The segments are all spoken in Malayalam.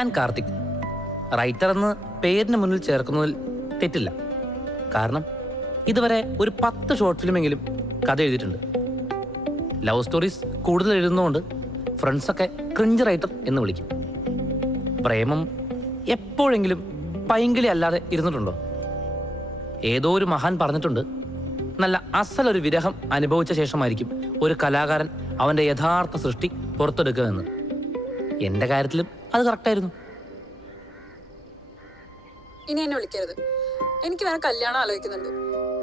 ഞാൻ കാർത്തിക്. റൈറ്റർ എന്ന് പേരിന് മുന്നിൽ ചേർക്കുന്നതിൽ തെറ്റില്ല. കാരണം ഇതുവരെ ഒരു 10 ഷോർട്ട് ഫിലിമെങ്കിലും കഥ എഴുതിയിട്ടുണ്ട്. ലവ് സ്റ്റോറീസ് കൂടുതൽ എഴുതുന്നതുകൊണ്ട് ഫ്രണ്ട്സൊക്കെ ക്രിഞ്ച് റൈറ്റർ എന്ന് വിളിക്കും. പ്രേമം എപ്പോഴെങ്കിലും പൈങ്കിളി അല്ലാതെ ഇരുന്നിട്ടുണ്ടോ? ഏതോ ഒരു മഹാൻ പറഞ്ഞിട്ടുണ്ട്, നല്ല അസലൊരു വിരഹം അനുഭവിച്ച ശേഷമായിരിക്കും ഒരു കലാകാരൻ അവൻ്റെ യഥാർത്ഥ സൃഷ്ടി പുറത്തെടുക്കുക എന്ന്. എൻ്റെ കാര്യത്തിലും അത് കറക്റ്റായിരുന്നു. ഇനി എന്നെ വിളിക്കരുത്. എനിക്ക് വേറെ കല്യാണം ആലോചിക്കുന്നുണ്ട്.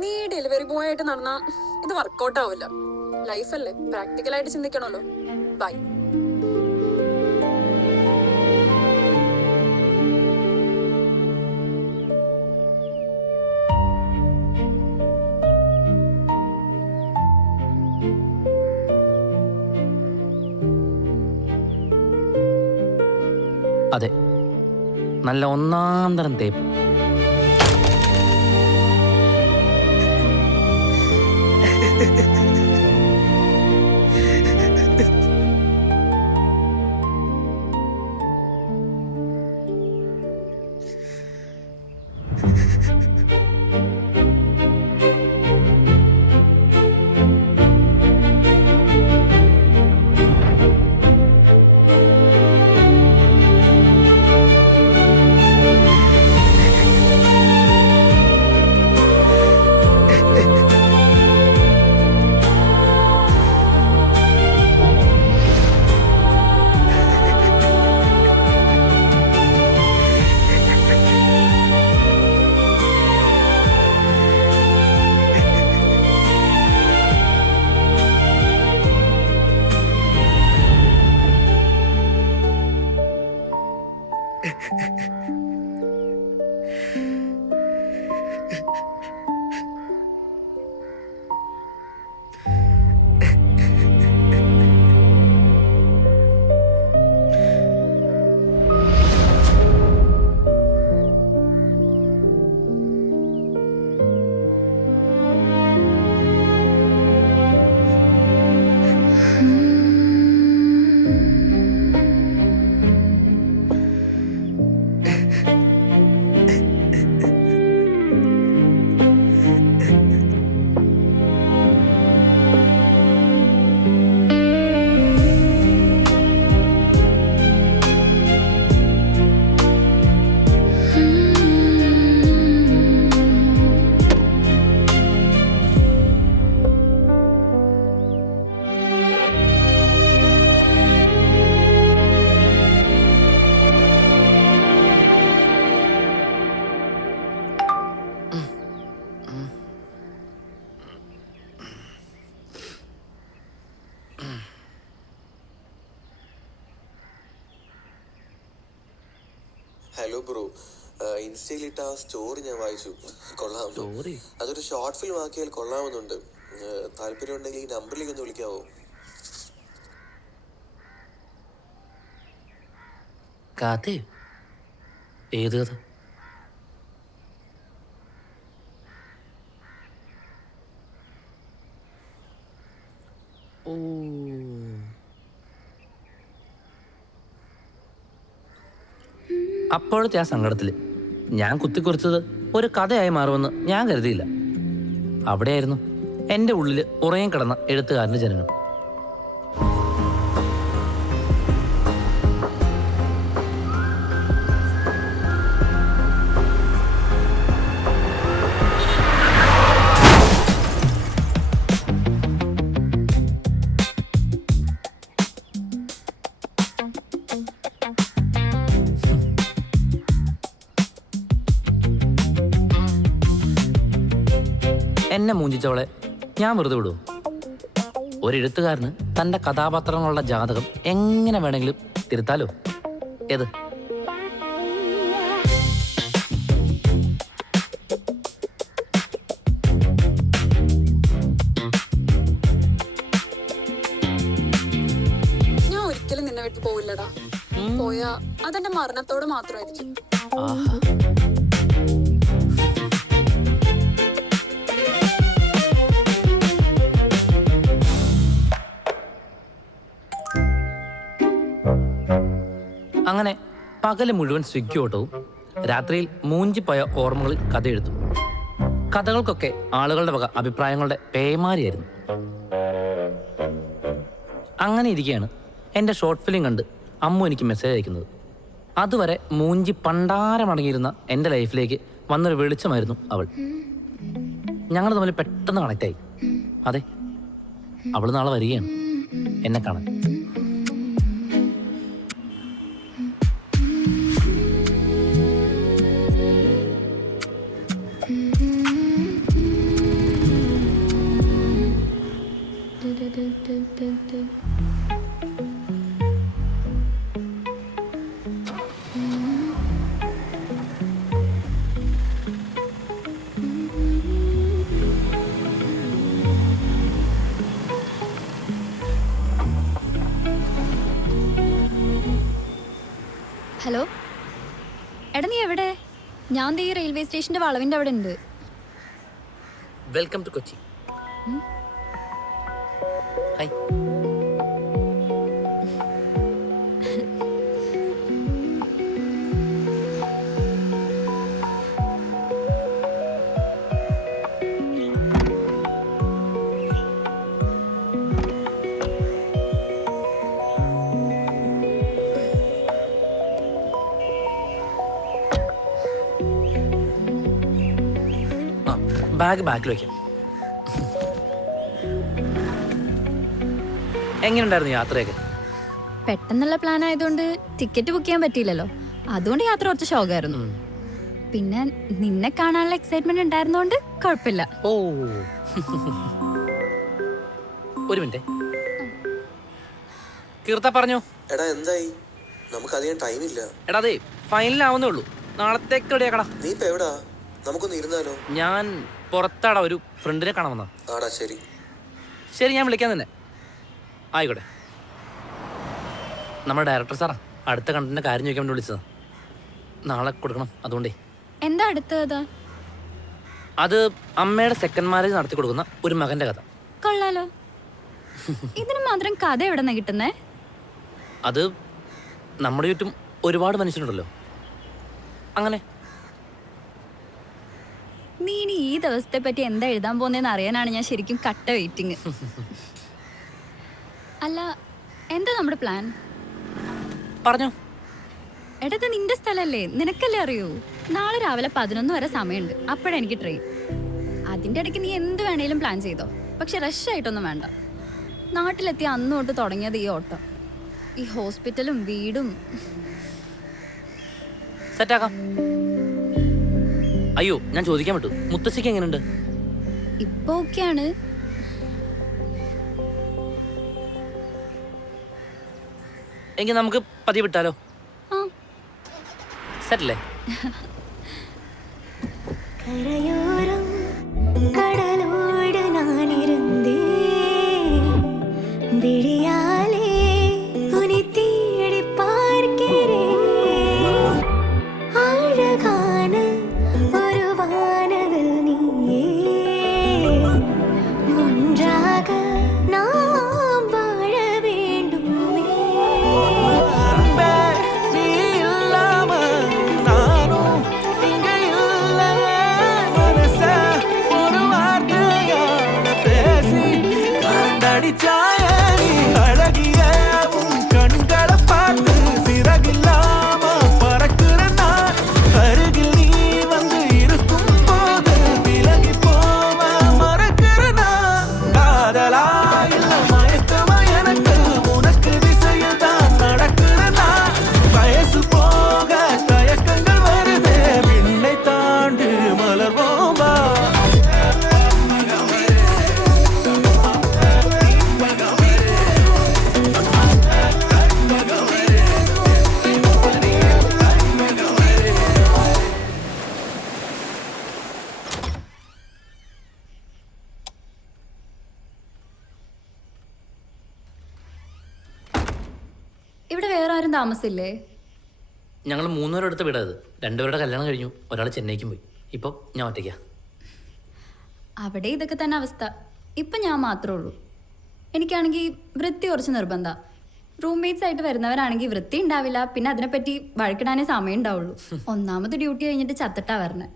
നീ ഡെലിവറി ബോയ് ആയിട്ട് നടന്നാ ഇത് വർക്കൗട്ട് ആവില്ല. ലൈഫല്ലേ, പ്രാക്ടിക്കലായിട്ട് ചിന്തിക്കണമല്ലോ. ബൈ. അതെ, നല്ല ഒന്നാം തരം തേപ്പ്. ഹലോ ബ്രോ, ഇൻസ്റ്റയിലിട്ട ആ സ്റ്റോറി ഞാൻ വായിച്ചു. കൊള്ളാം. അതൊരു ഷോർട്ട് ഫിലിം ആക്കിയാൽ കൊള്ളാമെന്നുണ്ട്. താല്പര്യം ഉണ്ടെങ്കിൽ ഈ നമ്പറിലേക്ക് ഒന്ന് വിളിക്കാവോ? കഥ? ഏത് കഥ? ഓ, അപ്പോഴത്തെ ആ സങ്കടത്തിൽ ഞാൻ കുത്തിക്കുറിച്ചത് ഒരു കഥയായി മാറുമെന്ന് ഞാൻ കരുതിയില്ല. അവിടെയായിരുന്നു എൻ്റെ ഉള്ളിൽ ഉറയം കിടന്ന എഴുത്തുകാരൻ്റെ ജനനം. എന്നെ മൂഞ്ചിച്ചവളെ ഞാൻ വെറുതെ വിടുമോ? ഒരെഴുത്തുകാരന് തൻ്റെ കഥാപാത്രങ്ങളുള്ള ജാതകം എങ്ങനെ വേണമെങ്കിലും തിരുത്താലോ. ഏത്? ഞാൻ ഒരിക്കലും നിന്നെ വിട്ടു പോവില്ലടാ. പോയാ അതെന്റെ മരണത്തോട് മാത്രമായിരിക്കും. അങ്ങനെ പകല് മുഴുവൻ സ്വിഗ്ഗി ഓട്ടവും രാത്രിയിൽ മൂഞ്ചിപ്പോയ ഓർമ്മകളിൽ കഥ എഴുതും. കഥകൾക്കൊക്കെ ആളുകളുടെ വക അഭിപ്രായങ്ങളുടെ പേമാരിയായിരുന്നു. അങ്ങനെ ഇരിക്കുകയാണ് എൻ്റെ ഷോർട്ട് ഫിലിം കണ്ട് അമ്മു എനിക്ക് മെസ്സേജ് അയക്കുന്നത്. അതുവരെ മൂഞ്ചി പണ്ടാരമടങ്ങിയിരുന്ന എൻ്റെ ലൈഫിലേക്ക് വന്നൊരു വെളിച്ചമായിരുന്നു അവൾ. ഞങ്ങൾ തമ്മിൽ പെട്ടെന്ന് കണക്റ്റായി. അതെ, അവൾ നാളെ വരികയാണ് എന്നെ കാണാൻ. ഹലോ, എടാ നീ എവിടെ? ഞാൻ ദേ ഈ റെയിൽവേ സ്റ്റേഷന്റെ വളവിന്റെ അവിടെ ഉണ്ട്. Welcome to Kochi. Hi. Bag ബാക്കിൽ വയ്ക്കാം. എങ്ങനെയുണ്ടായിരുന്നു യാത്രയൊക്കെ? പെട്ടെന്നുള്ള പ്ലാൻ ആയതുകൊണ്ട് ടിക്കറ്റ് ബുക്ക് ചെയ്യാൻ പറ്റിയില്ലല്ലോ. അതുകൊണ്ട് യാത്ര കുറച്ച് ഷോക്കായിരുന്നു. പിന്നെ നിന്നെ കാണാനുള്ള എക്സൈറ്റ്മെന്റ് ഉണ്ടായിരുന്നോണ്ട് കുഴപ്പമില്ല. ഓ, ഒരു മിനിറ്റ്. കീർത്ത പറഞ്ഞു. എടാ എന്തായി? നമുക്ക് അധികം ടൈമില്ല. എടാ അതെ, ഫൈനലാവുന്നേ ഉള്ളൂ. നാളത്തേക്ക് റെഡിയാക്കടാ. നീ ഇപ്പൊ എവിടാ? നമുക്കൊന്ന് ഇരുന്നാലോ? ഞാൻ പുറത്താടാ, ഒരു ഫ്രണ്ടിനെ കാണാൻ വന്നാ. ആടാ ശരി. ശരി, ഞാൻ വിളിക്കാൻ തന്നെ. ആയിക്കോട്ടെ. നമ്മുടെ ഡയറക്ടർ സാറാ അടുത്ത കണ്ടന്റിന്റെ കാര്യം ചോദിക്കാൻ വേണ്ടി വിളിച്ചതാ. നാളെ കൊടുക്കണം, അതുകൊണ്ടേ. എന്താ അടുത്തത്? അത് അമ്മയുടെ സെക്കൻഡ് മാരേജ് നടത്തി കൊടുക്കുന്ന ഒരു മകന്റെ കഥ. കൊള്ളാലോ. ഇതിന് മാത്രം കഥ എവിടെന്നാ കിട്ടുന്നേ? അത് നമ്മുടെ ചുറ്റും ഒരുപാട് മനുഷ്യരുണ്ടല്ലോ, അങ്ങനെ. നീ ഇനി ഈ ദിവസത്തെ പറ്റി എന്താ എഴുതാൻ പോകുന്നതെന്ന് അറിയാനാണ് ഞാൻ ശരിക്കും കട്ട വെയിറ്റിങ്. അല്ല, എന്താ നമ്മുടെ പ്ലാൻ? പറഞ്ഞോ. എടത് നിന്റെ സ്ഥലല്ലേ, നിനക്കല്ലേ അറിയൂ. നാളെ രാവിലെ 11 വരെ സമയമുണ്ട്. അപ്പോഴാണ് എനിക്ക് ട്രെയിൻ. അതിൻ്റെ ഇടയ്ക്ക് നീ എന്ത് വേണേലും പ്ലാൻ ചെയ്തോ, പക്ഷെ റഷ് ആയിട്ടൊന്നും വേണ്ട. നാട്ടിലെത്തി അന്ന് തൊട്ട് തുടങ്ങിയത് ഈ ഓട്ടം. ഈ ഹോസ്പിറ്റലും വീടും. സെറ്റാക്കാം. അയ്യോ, ഞാൻ ചോദിക്കാൻ പറ്റൂ, മുത്തശ്ശിക്ക് എങ്ങനെയുണ്ട്? ഇപ്പൊ ഓക്കെയാണ്. എങ്കിൽ നമുക്ക് പതിയെ വിട്ടാലോ? ആ, സെറ്റല്ലേ? കരയോരം കടലോട് നാനിരുന്നേ വിളിയാലേ ഉനി തേടി പാർக்கிறേ അഴകാന ഒരു വാനവിൽ നീയേ ഒன்றாக நாம் வாழ வேண்டுமே ഇവിടെ വേറെ ആരും താമസില്ലേ? ഞങ്ങൾ 3 പേരുടെ അടുത്ത് വിടരുത്. 2 പേരുടെ കല്യാണം കഴിഞ്ഞു, ഒരാൾ ചെന്നൈക്കും പോയി. ഇപ്പം ഞാൻ ഒറ്റയ്ക്കാ. അവിടെ ഇതൊക്കെ തന്നെ അവസ്ഥ. ഇപ്പം ഞാൻ മാത്രമേ ഉള്ളൂ. എനിക്കാണെങ്കിൽ വൃത്തി കുറച്ച് നിർബന്ധ. റൂംമേറ്റ്സ് ആയിട്ട് വരുന്നവരാണെങ്കിൽ വൃത്തി ഉണ്ടാവില്ല, പിന്നെ അതിനെപ്പറ്റി വഴക്കിടാനേ സമയം ഉണ്ടാവുള്ളൂ. ഒന്നാമത് ഡ്യൂട്ടി കഴിഞ്ഞിട്ട് ചത്തിട്ടാ വരണേ.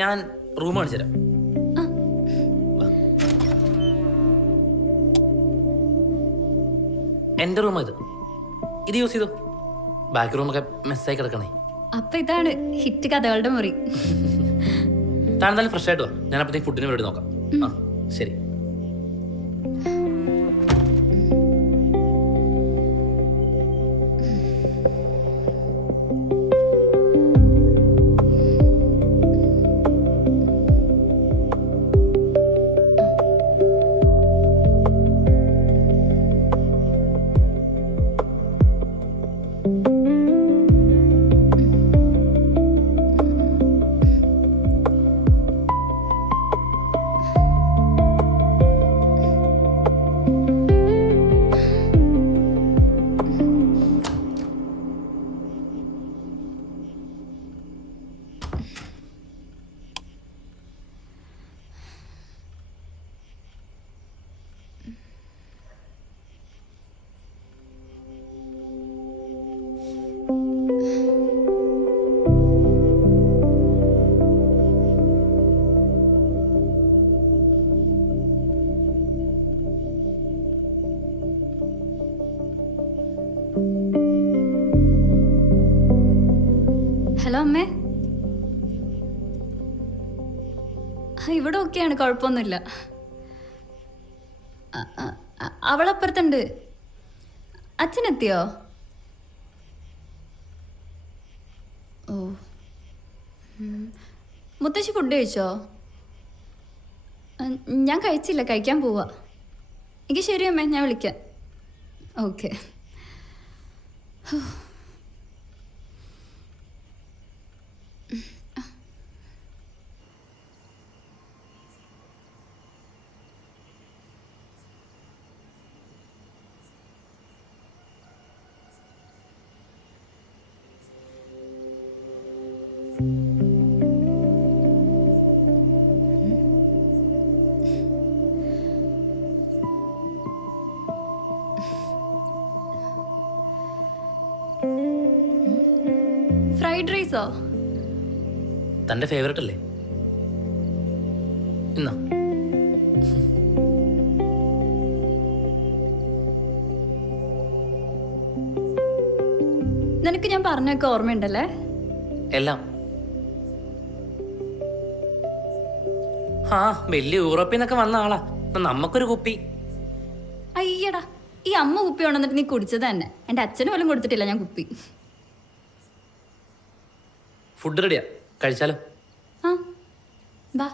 ഞാൻ റൂം കാണിച്ചു തരാം. എൻ്റെ റൂമാ ഇത് യൂസ് ചെയ്തോ. ബാക്കി റൂമൊക്കെ മെസ്സായി കിടക്കണേ. അപ്പൊ ഇതാണ് ഹിറ്റ് കഥകളുടെ മുറി. താനെന്തായാലും ഫ്രഷ് ആയിട്ട് വാ, ഞാൻ അപ്പത്തേക്ക് ഫുഡിന് വേണ്ടി നോക്കാം. ആ ശരി. ഹലോ അമ്മേ. ഇവിടെ ഓക്കെയാണ്, കുഴപ്പമൊന്നുമില്ല. അവളപ്പുറത്തുണ്ട്. അച്ഛനെത്തിയോ? ഓ, മുത്തശ്ശി ഫുഡ് കഴിച്ചോ? ഞാൻ കഴിച്ചില്ല, കഴിക്കാൻ പോവാ. എനിക്ക് ശരി അമ്മേ, ഞാൻ വിളിക്കാം. ഓക്കെ. ഫ്രൈഡ് റൈസോ? തൻ്റെ ഫേവറേറ്റ് അല്ലേ? എന്നാ നിനക്ക് ഞാൻ പറഞ്ഞൊക്കെ ഓർമ്മയുണ്ടല്ലേ? എല്ലാം. ആ വലിയ യൂറോപ്പിൽ നിന്നൊക്കെ വന്ന ആളാ. നമുക്കൊരു കുപ്പി. അയ്യടാ, ഈ അമ്മ കുപ്പി കൊണ്ടുവന്നിട്ട് നീ കുടിച്ചത് തന്നെ. എൻ്റെ അച്ഛന് പോലും കൊടുത്തിട്ടില്ല ഞാൻ കുപ്പി. ഫുഡ് റെഡിയാ, കഴിച്ചാലോ? ആ വാ.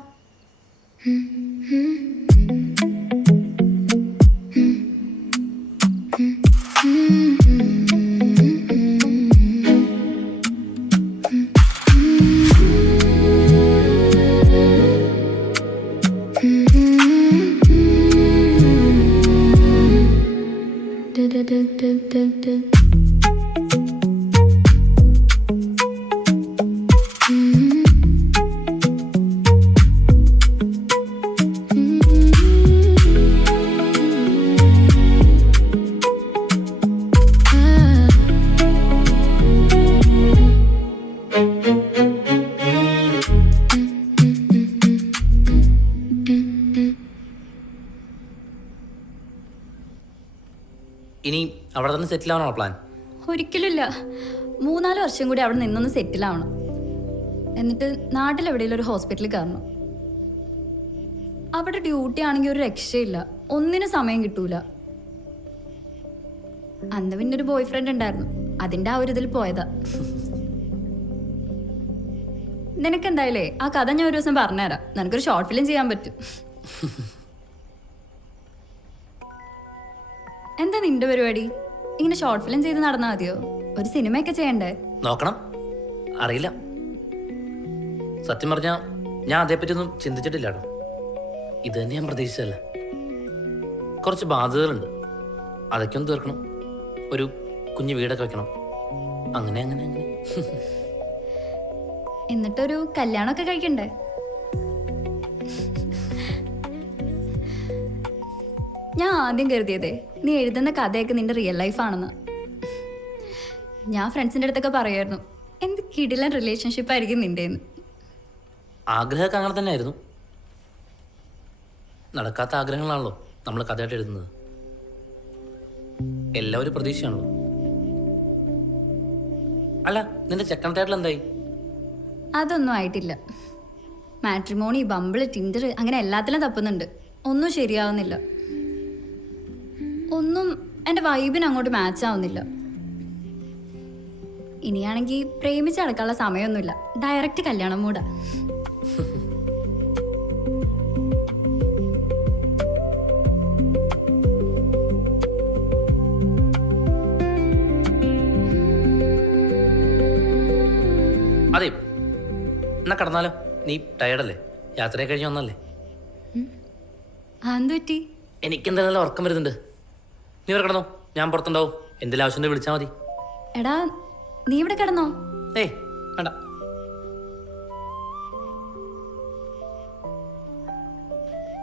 ഇനി അവിടെ തന്നെ സെറ്റിൽ ആവണോ പ്ലാൻ? ഒരിക്കലുമില്ല. 3-4 വർഷം കൂടി അവിടെ നിന്നൊന്ന് സെറ്റിലാവണം. എന്നിട്ട് നാട്ടിലെവിടെയെങ്കിലും ഒരു ഹോസ്പിറ്റലിൽ കയറണം. അവിടെ ഡ്യൂട്ടി ആണെങ്കിൽ ഒരു രക്ഷയില്ല, ഒന്നിനും സമയം കിട്ടൂല. അന്ന് പിന്നെ ഒരു ബോയ് ഫ്രണ്ട് ഉണ്ടായിരുന്നു, അതിൻ്റെ ആ ഒരു ഇതിൽ പോയതാ. നിനക്കെന്തായാലേ ആ കഥ ഞാൻ ഒരു ദിവസം പറഞ്ഞുതരാം. നിനക്കൊരു ഷോർട്ട് ഫിലിം ചെയ്യാൻ പറ്റും. എന്താ നിന്റെ പരിപാടി? ഇങ്ങനെ ഷോർട്ട് ഫിലിം ചെയ്ത് നടന്നാൽ മതിയോ? ഒരു സിനിമയൊക്കെ ചെയ്യണ്ടേ? നോക്കണം, അറിയില്ല. സത്യം പറഞ്ഞാൽ ഞാൻ അതേപ്പറ്റിയൊന്നും ചിന്തിച്ചിട്ടില്ല കേട്ടോ. ഇത് തന്നെ ഞാൻ പ്രതീക്ഷിച്ചല്ല. കുറച്ച് ബാധ്യതകളുണ്ട്, അതൊക്കെ ഒന്ന് തീർക്കണം. ഒരു കുഞ്ഞു വീടൊക്കെ വെക്കണം. അങ്ങനെ അങ്ങനെ അങ്ങനെ. എന്നിട്ടൊരു കല്യാണമൊക്കെ കഴിക്കണ്ടേ? ഞാൻ ആദ്യം കരുതിയതേ നീ എഴുതുന്ന കഥയൊക്കെ നിന്റെ റിയൽ ലൈഫാണെന്ന്. ഞാൻ ഫ്രണ്ട്സിൻ്റെ അടുത്തൊക്കെ പറയായിരുന്നു എന്ത് കിടിലൻ റിലേഷൻഷിപ്പ് ആയിരിക്കും നിൻ്റെന്ന്. ആഗ്രഹമൊക്കെ അങ്ങനെ തന്നെ ആയിരുന്നു. നടക്കാത്ത ആഗ്രഹങ്ങളാണല്ലോ നമ്മൾ കഥയായിട്ട് എഴുതുന്നത്. എല്ലാം ഒരു പ്രതീക്ഷയാണല്ലോ. അല്ല, നിന്റെ ചെക്കൻ ടൈറ്റിൽ എന്തായി? അതൊന്നും ആയിട്ടില്ല. മാട്രിമോണി, ബമ്പിള്, ടിൻഡർ അങ്ങനെ എല്ലാത്തിലും തപ്പുന്നുണ്ട്. ഒന്നും ശരിയാവുന്നില്ല. ഒന്നും എൻ്റെ വൈബിന് അങ്ങോട്ട് മാച്ച് ആവുന്നില്ല. ഇനിയാണെങ്കിൽ പ്രേമിച്ച് നടക്കാനുള്ള സമയമൊന്നുമില്ല. ഡയറക്റ്റ് കല്യാണം മൂടാ. അതെ, എന്നാ കടന്നാലോ? നീ ടയർഡല്ലേ? യാത്രയെ കഴിഞ്ഞ് വന്നല്ലേ? എന്ത് പറ്റി? എനിക്കെന്തായാലും ഉറക്കം വരുന്നുണ്ട്. നീ ഇവിടെ കിടന്നോ, ഞാൻ പുറത്തുണ്ടാവും. എന്തെങ്കിലും ആവശ്യം വിളിച്ചാൽ മതി. എടാ നീ ഇവിടെ കിടന്നോ? ഏയ് വേണ്ട.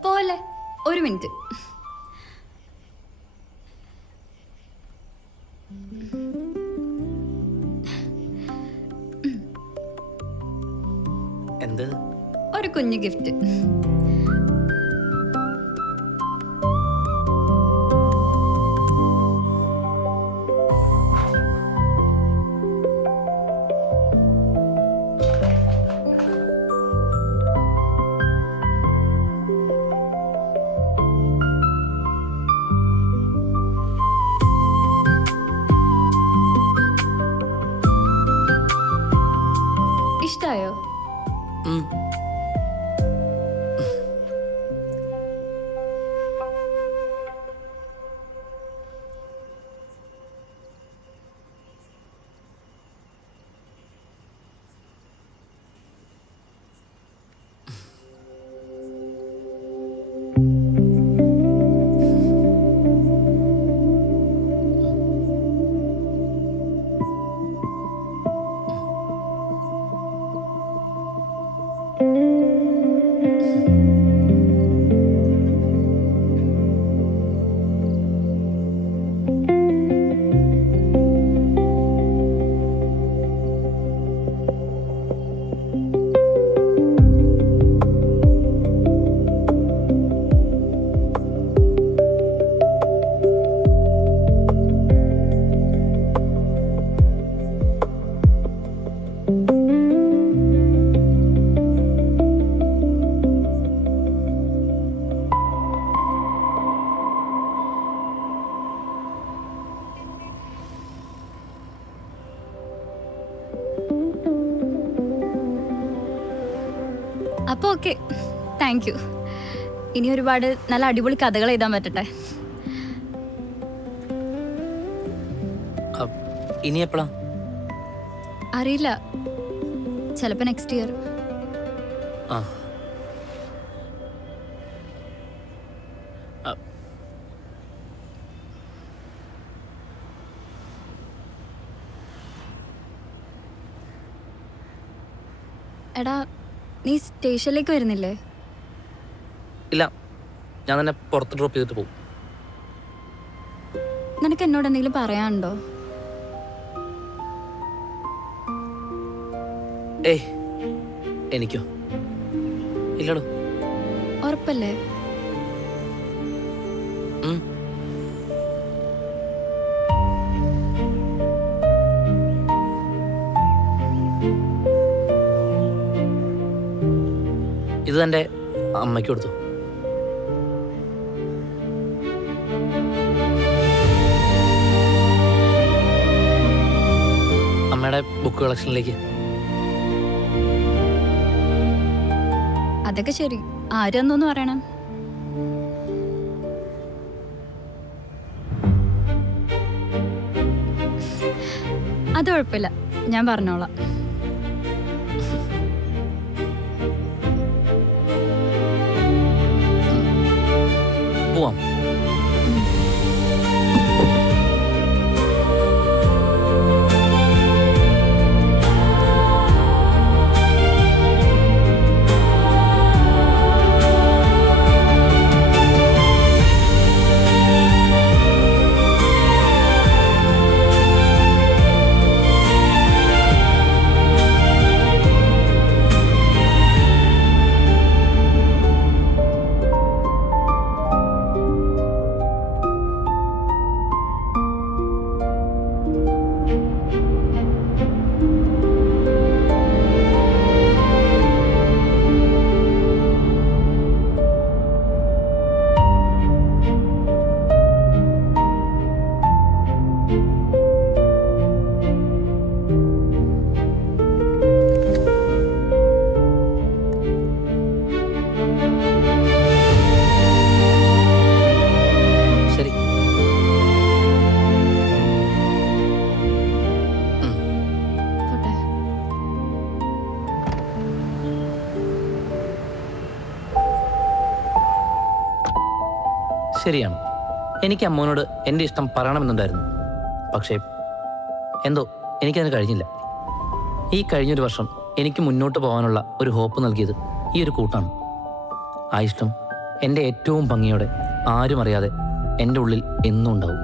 പോലെ ഒരു മിനിറ്റ്. എന്ത്? ഒരു കുഞ്ഞു ഗിഫ്റ്റ്. ഇഷ്ടായോ? അപ്പോൾ ഓക്കെ, താങ്ക് യു. ഇനി ഒരുപാട് നല്ല അടിപൊളി കഥകൾ എഴുതാൻ പറ്റട്ടെ. ഇനി എപ്പോഴാ അറിയില്ല, ചിലപ്പോൾ നെക്സ്റ്റ് ഇയർ. ആ എടാ നീ സ്റ്റേഷനിലേക്ക് വരുന്നില്ലേ? ഇല്ല, ഞാൻ തന്നെ പുറത്ത് ഡ്രോപ്പ് ചെയ്തിട്ട് പോകും. നിനക്ക് എന്നോട് എന്തെങ്കിലും പറയാനുണ്ടോ? ഏയ്, എനിക്കോ? ഇല്ലടോ. ഉറപ്പല്ലേ? ഇത് എൻ്റെ അമ്മയ്ക്ക് കൊടുത്തു. അമ്മയുടെ ബുക്ക് കളക്ഷനിലേക്ക്. അതൊക്കെ ശരി, ആരെന്നൊന്ന് പറയണം. അത് കുഴപ്പമില്ല, ഞാൻ പറഞ്ഞോളാം. പോവാം. ശരിയാണ്, എനിക്ക് അമ്മോനോട് എൻ്റെ ഇഷ്ടം പറയണമെന്നുണ്ടായിരുന്നു. പക്ഷേ എന്തോ എനിക്കതിന് കഴിഞ്ഞില്ല. ഈ കഴിഞ്ഞൊരു വർഷം എനിക്ക് മുന്നോട്ട് പോകാനുള്ള ഒരു ഹോപ്പ് നൽകിയത് ഈ ഒരു കൂട്ടാണ്. ആ ഇഷ്ടം എൻ്റെ ഏറ്റവും ഭംഗിയോടെ ആരും അറിയാതെ എൻ്റെ ഉള്ളിൽ എന്നും ഉണ്ടാവും.